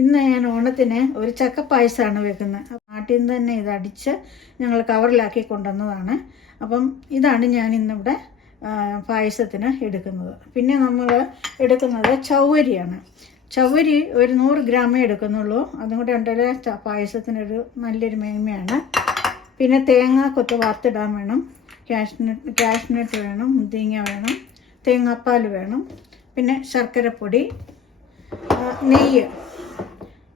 ഇന്ന് ഞാൻ ഓണത്തിന് ഒരു ചക്ക പായസമാണ് വെക്കുന്നത്. നാട്ടിൽ നിന്ന് തന്നെ ഇത് അടിച്ച് ഞങ്ങൾ കവറിലാക്കി കൊണ്ടുവന്നതാണ്. അപ്പം ഇതാണ് ഞാൻ ഇന്നിവിടെ പായസത്തിന് എടുക്കുന്നത്. പിന്നെ നമ്മൾ എടുക്കുന്നത് ചൗവരിയാണ്. ചൗവരി ഒരു നൂറ് ഗ്രാമേ എടുക്കുന്നുള്ളൂ. അതും കൂടെ ഉണ്ടെങ്കിൽ പായസത്തിനൊരു നല്ലൊരു മേന്മയാണ്. പിന്നെ തേങ്ങ കൊത്ത് വാർത്തിടാൻ വേണം. കാഷ്നട്ട് കാഷ്നട്ട് വേണം മുന്തിങ്ങ വേണം തേങ്ങാപ്പാൽ വേണം. പിന്നെ ശർക്കരപ്പൊടി നെയ്യ്.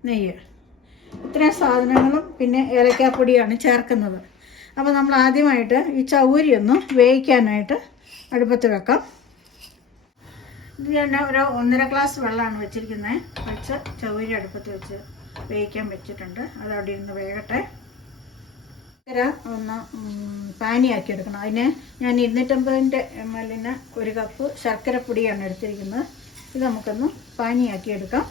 നെയ്യ്. ഇത്രയും സാധനങ്ങളും പിന്നെ ഏലക്കാപ്പൊടിയാണ് ചേർക്കുന്നത്. അപ്പോൾ നമ്മൾ ആദ്യമായിട്ട് ഈ ചൗരി ഒന്ന് വേവിക്കാനായിട്ട് അടുപ്പത്ത് വെക്കാം. ഇത് ഞാൻ ഒരു ഒന്നര ഗ്ലാസ് വെള്ളമാണ് വെച്ചിരിക്കുന്നത്. വെച്ച് ചൗരി അടുപ്പത്ത് വെച്ച് വേവിക്കാൻ വെച്ചിട്ടുണ്ട്. അത് അവിടെ ഇരുന്ന് വേകട്ടെ. ശർക്കര ഒന്ന് പാനിയാക്കി എടുക്കണം. അതിന് ഞാൻ ഇരുന്നൂറ്റമ്പതിന്റെ എം എല്ലിന് ഒരു കപ്പ് ശർക്കര പൊടിയാണ് എടുത്തിരിക്കുന്നത്. ഇത് നമുക്കൊന്ന് പാനിയാക്കി എടുക്കാം.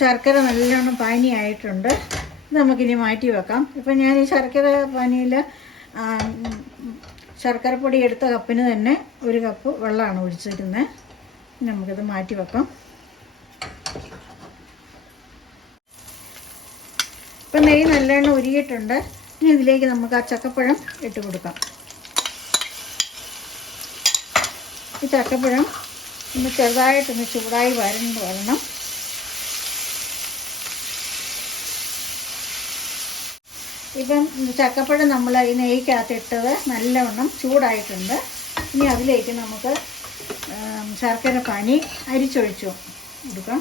ശർക്കര നല്ലോണം പാനി ആയിട്ടുണ്ട് നമുക്കിനി മാറ്റി വെക്കാം. ഇപ്പം ഞാൻ ഈ ശർക്കര പാനിയിൽ ശർക്കര പൊടി എടുത്ത കപ്പിന് തന്നെ ഒരു കപ്പ് വെള്ളമാണ് ഒഴിച്ചിരുന്നത്. നമുക്കിത് മാറ്റി വെക്കാം. ഇപ്പം നെയ്യ് നല്ലോണം ഉരുകിയിട്ടുണ്ട്. ഇനി ഇതിലേക്ക് നമുക്ക് ആ ചക്കപ്പഴം ഇട്ട് കൊടുക്കാം. ഈ ചക്കപ്പഴം ഒന്ന് ചെറുതായിട്ടൊന്ന് ചൂടായി വരണ്ട് വരണം. ഇപ്പം ചക്കപ്പഴം നമ്മൾ ഈ നെയ്ക്കകത്തിട്ടത് നല്ലവണ്ണം ചൂടായിട്ടുണ്ട്. ഇനി അതിലേക്ക് നമുക്ക് ശർക്കര പാനി അരിച്ചൊഴിച്ചു കൊടുക്കാം.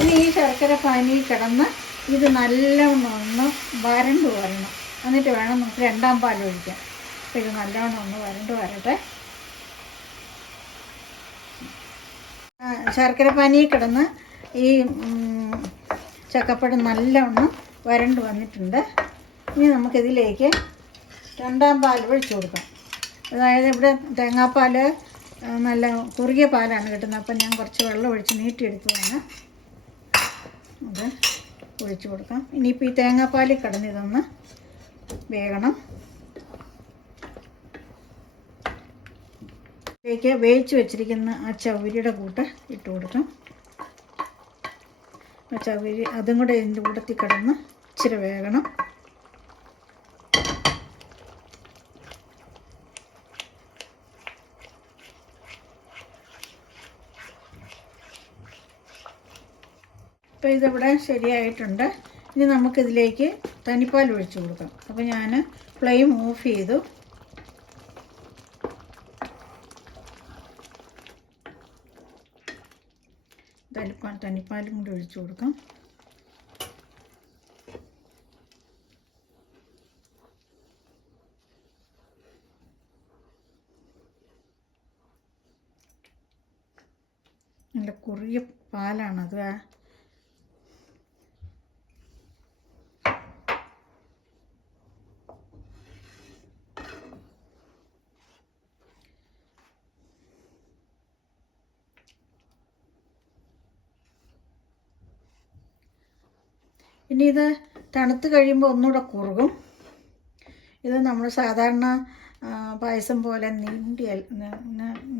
ഇനി ഈ ശർക്കര പാനി കിടന്ന് ഇത് നല്ലവണ്ണം ഒന്ന് വരണ്ട് വരണം. എന്നിട്ട് വേണം നമുക്ക് രണ്ടാം പാൽ ഒഴിക്കാൻ അപ്പോൾ ഇത് നല്ലവണ്ണം ഒന്ന് വരണ്ട് വരട്ടെ ആ, ശർക്കര പാനി കിടന്ന് ഈ ചക്കപ്പഴം നല്ലവണ്ണം വരണ്ട് വന്നിട്ടുണ്ട്. ഇനി നമുക്കിതിലേക്ക് രണ്ടാം പാൽ ഒഴിച്ചു കൊടുക്കാം. അതായത് ഇവിടെ തേങ്ങാപ്പാൽ നല്ല കുറുകിയ പാലാണ് കിട്ടുന്നത്. അപ്പം ഞാൻ കുറച്ച് വെള്ളം ഒഴിച്ച് നീട്ടിയെടുത്തതാണ്. അത് ഒഴിച്ചു കൊടുക്കാം. ഇനിയിപ്പോൾ ഈ തേങ്ങാപ്പാലിൽ കിടന്നിതൊന്ന് വേകണം. ഇതിലേക്ക് വേവിച്ച് വെച്ചിരിക്കുന്ന ആ ചവരിയുടെ കൂട്ട് ഇട്ട് കൊടുക്കാം. ആ ചവരി അതും കൂടെ ഇതിന്റെ കൂട്ടത്തിൽ കിടന്ന് ഇച്ചിരി വേകണം. അപ്പോൾ ഇതിവിടെ ശരിയായിട്ടുണ്ട്. ഇനി നമുക്കിതിലേക്ക് തനിപ്പാൽ ഒഴിച്ചു കൊടുക്കാം. അപ്പോൾ ഞാൻ ഫ്ലെയിം ഓഫ് ചെയ്തു. തനിപ്പാലും കൂടി ഒഴിച്ചു കൊടുക്കാം. നല്ല കുറിയ പാലാണത് ഇനി ഇത് തണുത്ത് കഴിയുമ്പോൾ ഒന്നുകൂടെ കുറുകും. ഇത് നമ്മൾ സാധാരണ പായസം പോലെ നീണ്ടി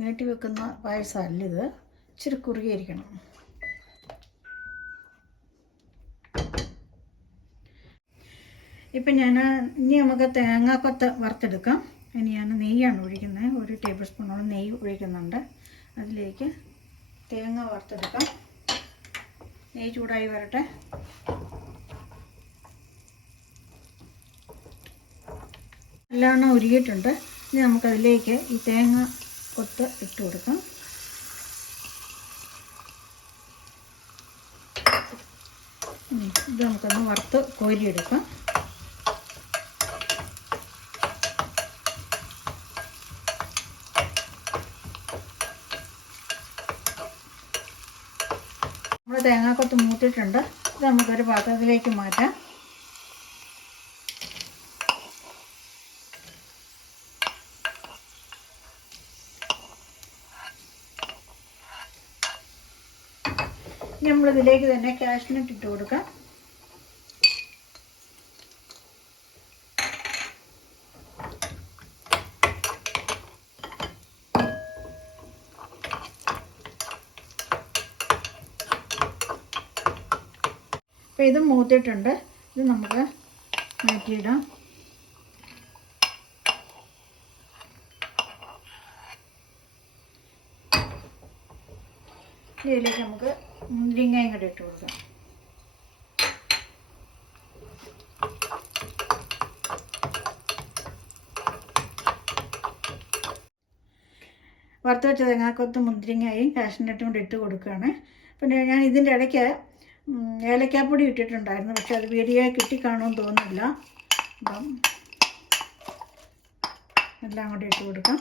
നീട്ടി വെക്കുന്ന പായസമല്ല ഇത്. ഇച്ചിരി കുറുകിയിരിക്കണം. ഇപ്പം ഞാൻ ഇനി നമുക്ക് തേങ്ങാക്കൊത്ത് വറുത്തെടുക്കാം. ഇനി ഞാൻ നെയ്യാണ് ഒഴിക്കുന്നത് ഒരു ടേബിൾ സ്പൂണോളം നെയ്യ് ഒഴിക്കുന്നുണ്ട്. അതിലേക്ക് തേങ്ങ വറുത്തെടുക്കാം. നെയ്യ് ചൂടായി വരട്ടെ. നല്ലവണ്ണം ഉരുകിയിട്ടുണ്ട്. ഇനി നമുക്കതിലേക്ക് ഈ തേങ്ങ കൊത്ത് ഇട്ട് കൊടുക്കാം. ഇത് നമുക്കൊന്ന് വറുത്ത് കോരിയെടുക്കാം. നമ്മൾ തേങ്ങാക്കൊത്ത് മൂത്തിട്ടുണ്ട്. ഇത് നമുക്കൊരു പാത്രത്തിലേക്ക് മാറ്റാം. നമ്മളിതിലേക്ക് തന്നെ കാഷ്നട്ട് ഇട്ട് കൊടുക്കാം. അപ്പോൾ ഇത് മൂത്തിട്ടുണ്ട്. ഇത് നമുക്ക് മാറ്റിയിടാം. ഇതിലേക്ക് നമുക്ക് മുന്തിരിങ്ങയും കൂടെ ഇട്ട് കൊടുക്കാം. വറുത്ത് വെച്ച തേങ്ങാക്കൊത്ത് മുന്തിരിങ്ങയും കാഷ്നട്ടും കൂടി ഇട്ട് കൊടുക്കുകയാണ്. പിന്നെ ഞാൻ ഇതിന്റെ ഇടയ്ക്ക് ഏലക്കാപ്പൊടി ഇട്ടിട്ടുണ്ടായിരുന്നു. പക്ഷെ അത് വീഡിയോ കിട്ടിക്കാണുമെന്ന് തോന്നുന്നില്ല. അപ്പം എല്ലാം കൂടി ഇട്ട് കൊടുക്കാം.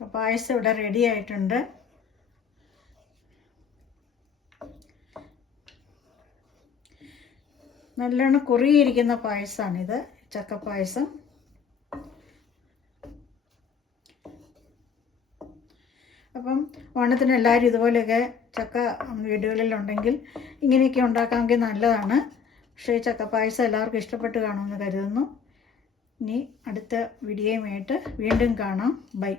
അപ്പോൾ പായസം ഇവിടെ റെഡി ആയിട്ടുണ്ട്. നല്ലോണം കുറുകിയിരിക്കുന്ന പായസമാണിത് ചക്കപ്പായസം. അപ്പം ഓണത്തിന് എല്ലാവരും ഇതുപോലെയൊക്കെ ചക്ക വീടുകളിലുണ്ടെങ്കിൽ ഇങ്ങനെയൊക്കെ ഉണ്ടാക്കാമെങ്കിൽ നല്ലതാണ്. പക്ഷേ ചക്കപ്പായസം എല്ലാവർക്കും ഇഷ്ടപ്പെട്ട് കാണുമെന്ന് കരുതുന്നു. ഇനി അടുത്ത വീഡിയോയുമായിട്ട് വീണ്ടും കാണാം. ബൈ